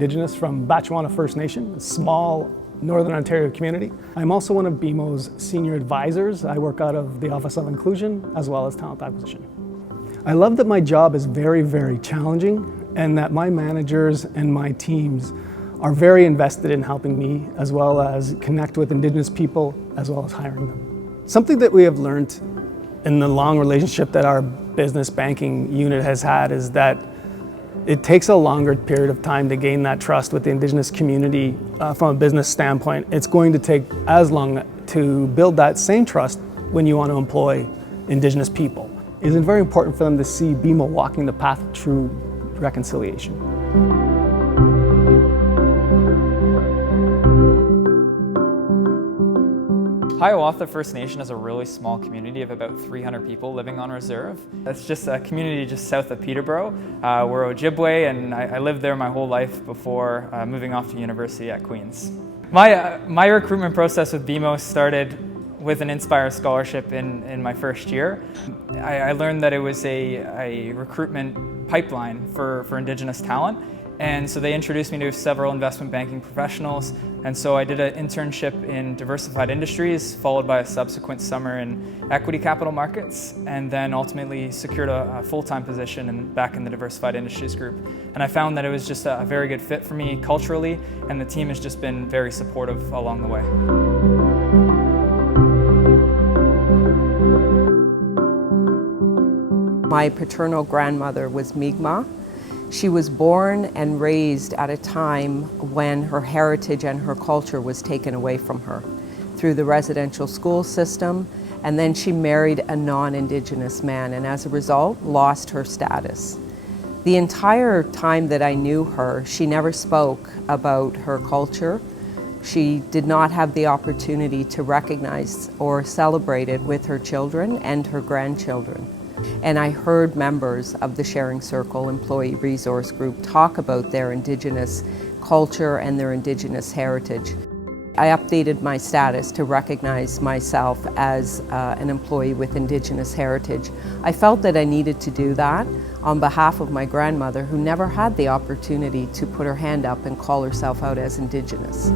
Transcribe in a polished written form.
Indigenous from Batchewana First Nation, a small Northern Ontario community. I'm also one of BMO's senior advisors. I work out of the Office of Inclusion as well as Talent Acquisition. I love that my job is very, very challenging and that my managers and my teams are very invested in helping me as well as connect with Indigenous people as well as hiring them. Something that we have learned in the long relationship that our business banking unit has had is that it takes a longer period of time to gain that trust with the Indigenous community from a business standpoint. It's going to take as long to build that same trust when you want to employ Indigenous people. It is very important for them to see BMO walking the path of true reconciliation. Hiawatha First Nation is a really small community of about 300 people living on reserve. It's just a community just south of Peterborough. We're Ojibwe, and I lived there my whole life before moving off to university at Queen's. My recruitment process with BMO started with an Inspire scholarship in my first year. I learned that it was a recruitment pipeline for Indigenous talent. And so they introduced me to several investment banking professionals. And so I did an internship in diversified industries, followed by a subsequent summer in equity capital markets, and then ultimately secured a full-time position back in the diversified industries group. And I found that it was just a very good fit for me culturally, and the team has just been very supportive along the way. My paternal grandmother was Mi'kmaq. She was born and raised at a time when her heritage and her culture was taken away from her through the residential school system, and then she married a non-Indigenous man and as a result lost her status. The entire time that I knew her, she never spoke about her culture. She did not have the opportunity to recognize or celebrate it with her children and her grandchildren. And I heard members of the Sharing Circle Employee Resource Group talk about their Indigenous culture and their Indigenous heritage. I updated my status to recognize myself as an employee with Indigenous heritage. I felt that I needed to do that on behalf of my grandmother, who never had the opportunity to put her hand up and call herself out as Indigenous.